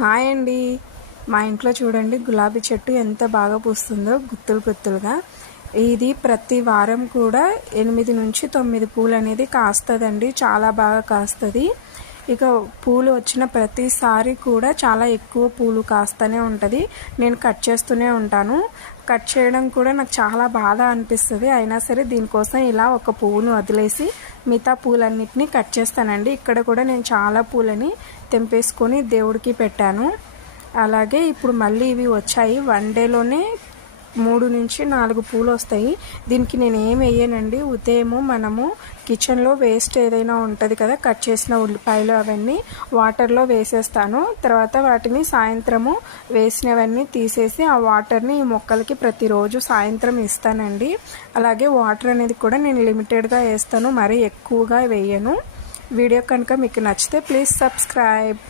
Hi అండి. మా ఇంట్లో చూడండి గులాబీ చెట్టు ఎంత బాగా పూస్తుందో గుత్తులు గుత్తులుగా. ఇది ప్రతి వారం కూడా 8 నుంచి 9 పూలు అనేది కాస్తుందండి. చాలా బాగా కాస్తుంది. ఇక పూలు వచ్చిన ప్రతిసారి కూడా చాలా ఎక్కువ పూలు కాస్తూనే ఉంటుంది. నేను కట్ చేస్తూనే ఉంటాను. కట్ చేయడం కూడా నాకు చాలా బాధ అనిపిస్తుంది. అయినా సరే దీనికోసం ఇలా ఒక పువ్వును వదిలేసి మిగతా పూలన్నిటినీ కట్ చేస్తానండి. ఇక్కడ కూడా నేను చాలా పూలని తెంపేసుకొని దేవుడికి పెట్టాను. అలాగే ఇప్పుడు మళ్ళీ ఇవి వచ్చాయి. 1 డేలోనే 3 నుంచి 4 పూలు వస్తాయి. దీనికి నేను ఏం వేయనండి. ఉదయము మనము కిచెన్లో వేస్ట్ ఏదైనా ఉంటుంది కదా, కట్ చేసిన ఉల్లిపాయలు అవన్నీ వాటర్లో వేసేస్తాను. తర్వాత వాటిని సాయంత్రము వేసినవన్నీ తీసేసి ఆ వాటర్ని ఈ మొక్కలకి ప్రతిరోజు సాయంత్రం ఇస్తానండి. అలాగే వాటర్ అనేది కూడా నేను లిమిటెడ్గా వేస్తాను, మరీ ఎక్కువగా వేయను. వీడియో కనుక మీకు నచ్చితే ప్లీజ్ సబ్స్క్రైబ్.